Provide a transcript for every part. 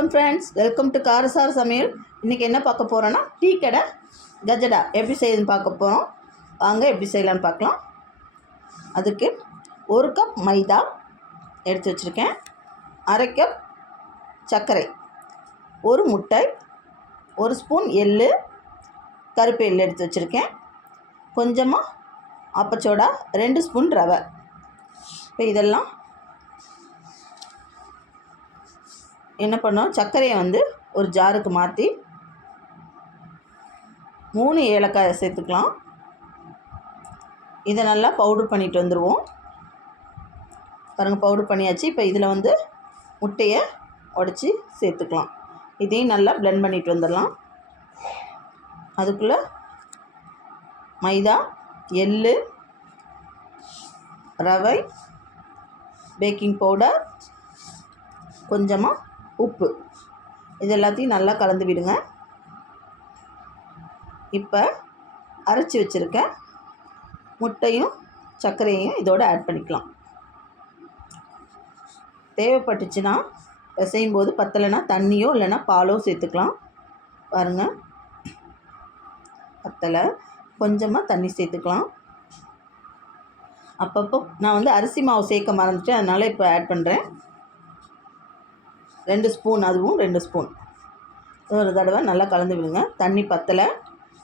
வணக்கம் friends welcome to காரசார் சமையல் இன்றைக்கி என்ன பார்க்க போகிறோன்னா டீ கடை கஜடா. எப்படி செய்யுதுன்னு பார்க்க போகிறோம் வாங்க எப்படி செய்யலான்னு பார்க்கலாம். அதுக்கு ஒரு கப் மைதா எடுத்து வச்சுருக்கேன். அரை கப் சர்க்கரை. ஒரு முட்டை ஒரு ஸ்பூன் எள்ளு கருப்பு எள் எடுத்து வச்சுருக்கேன். கொஞ்சமாக அப்பச்சோடா ரெண்டு ஸ்பூன் ரவை. இப்போ இதெல்லாம் என்ன பண்ணோம்? சர்க்கரையை வந்து ஒரு ஜாருக்கு மாற்றி மூணு ஏலக்காயை சேர்த்துக்கலாம். இதை நல்லா பவுடர் பண்ணிட்டு வந்துடுவோம் பாருங்கள் பவுடர் பண்ணியாச்சு. இப்போ இதில் வந்து முட்டையை உடச்சி சேர்த்துக்கலாம். இதையும் நல்லா ப்ளெண்ட் பண்ணிட்டு வந்துடலாம். அதுக்குள்ளே மைதா எள் ரவை பேக்கிங் பவுடர் கொஞ்சமாக உப்பு. இது எல்லாத்தையும் நல்லா கலந்து விடுங்க. இப்போ அரைச்சி வச்சுருக்க முட்டையும் சர்க்கரையும் இதோடு ஆட் பண்ணிக்கலாம். தேவைப்பட்டுச்சுன்னா பிசையும் போது பத்தலைனா தண்ணியோ இல்லைன்னா பாலோ சேர்த்துக்கலாம். பாருங்கள் பத்தலை. கொஞ்சமாக தண்ணி சேர்த்துக்கலாம். அப்பப்போ நான் வந்து அரிசி மாவு சேர்க்க மறந்துட்டேன். அதனால் இப்போ ஆட் பண்ணுறேன் ரெண்டு ஸ்பூன் அதுவும் ரெண்டு ஸ்பூன். ஒரு தடவை நல்லா கலந்து விடுங்க. தண்ணி பத்தலை.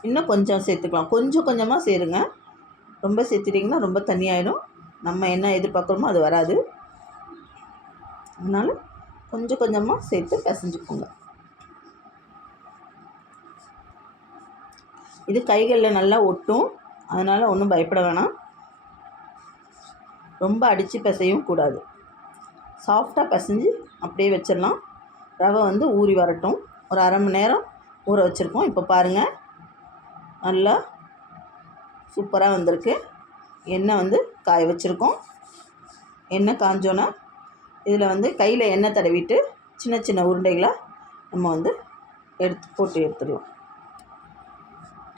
இன்னும் கொஞ்சம் சேர்த்துக்கலாம். கொஞ்சம் கொஞ்சமாக சேருங்க. ரொம்ப சேர்த்துட்டிங்கன்னா ரொம்ப தண்ணியாயிடும். நம்ம என்ன எதிர்பார்க்குறோமோ அது வராது. அதனால் கொஞ்சம் கொஞ்சமாக சேர்த்து பிசைஞ்சுக்கோங்க. இது கைகளில் நல்லா ஒட்டும். அதனால் ஒன்றும் பயப்பட வேணாம். ரொம்ப அடித்து பிசையும் கூடாது. சாஃப்டாக பிசைஞ்சு அப்படியே வச்சிடலாம். ரவை வந்து ஊறி வரட்டும். ஒரு அரை மணி நேரம் ஊற வச்சுருக்கோம். இப்போ பாருங்கள் நல்லா சூப்பராக வந்திருக்கு. எண்ணெய் வந்து காய வச்சுருக்கோம். எண்ணெய் காஞ்சோன்னா இதில் வந்து கையில் எண்ணெய் தடவிட்டு சின்ன சின்ன உருண்டைகளாக நம்ம வந்து எடுத்து போட்டு எடுத்துடுவோம்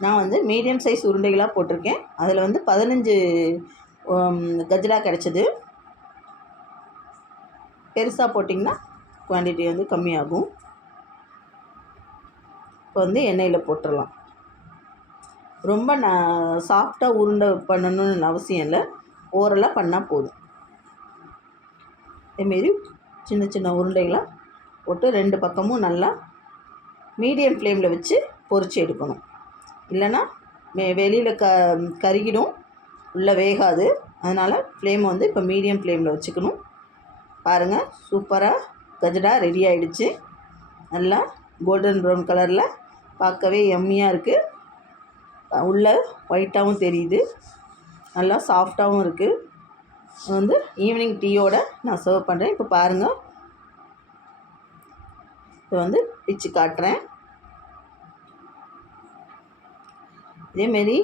நான் வந்து மீடியம் சைஸ் உருண்டைகளாக போட்டிருக்கேன். அதில் வந்து பதினஞ்சு கஜ்ரா கிடச்சிது. பெருசாக போட்டிங்கன்னா குவான்டிட்டி வந்து கம்மியாகும். இப்போ வந்து எண்ணெயில் போட்டுடலாம் ரொம்ப நான் சாஃப்டாக உருண்டை பண்ணணும்னு அவசியம் இல்லை. ஓரலாக பண்ணால் போதும். இதுமாரி சின்ன சின்ன உருண்டைகளாக போட்டு ரெண்டு பக்கமும் நல்லா மீடியம் ஃப்ளேமில் வச்சு பொறிச்சு எடுக்கணும். இல்லைன்னா மே வெளியில் க கருகிடும். உள்ளே வேகாது. அதனால் ஃப்ளேம் வந்து இப்போ மீடியம் ஃப்ளேமில் வச்சுக்கணும். பாருங்கள் சூப்பராக கஜடா ரெடி ஆகிடுச்சு நல்லா கோல்டன் ப்ரௌன் கலரில் பார்க்கவே எம்மியாக இருக்குது உள்ளே ஒயிட்டாகவும் தெரியுது. நல்லா சாஃப்டாகவும் இருக்குது வந்து ஈவினிங் டீயோட நான் சர்வ் பண்ணுறேன் இப்போ பாருங்கள் இப்போ வந்து பிச்சு காட்டுறேன். இதேமாரி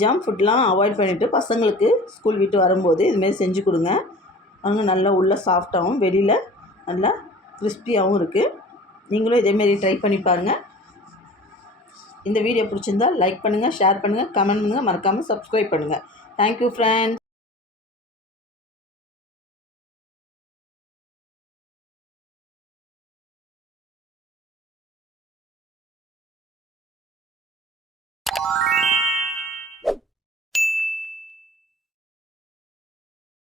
ஜங்க் ஃபுட்லாம் அவாய்ட் பண்ணிவிட்டு பசங்களுக்கு ஸ்கூல் விட்டு வரும்போது இதுமாரி செஞ்சு கொடுங்க. அவங்க நல்லா உள்ள சாஃப்டாகவும் வெளியில் நல்லா கிறிஸ்பியாகவும் இருக்குது நீங்களும் இதேமாரி ட்ரை பண்ணி பாருங்கள் இந்த வீடியோ பிடிச்சிருந்தா லைக் பண்ணுங்கள் ஷேர் பண்ணுங்கள் கமெண்ட் பண்ணுங்கள் மறக்காமல் சப்ஸ்கிரைப் பண்ணுங்கள் தேங்க்யூ ஃப்ரெண்ட்ஸ்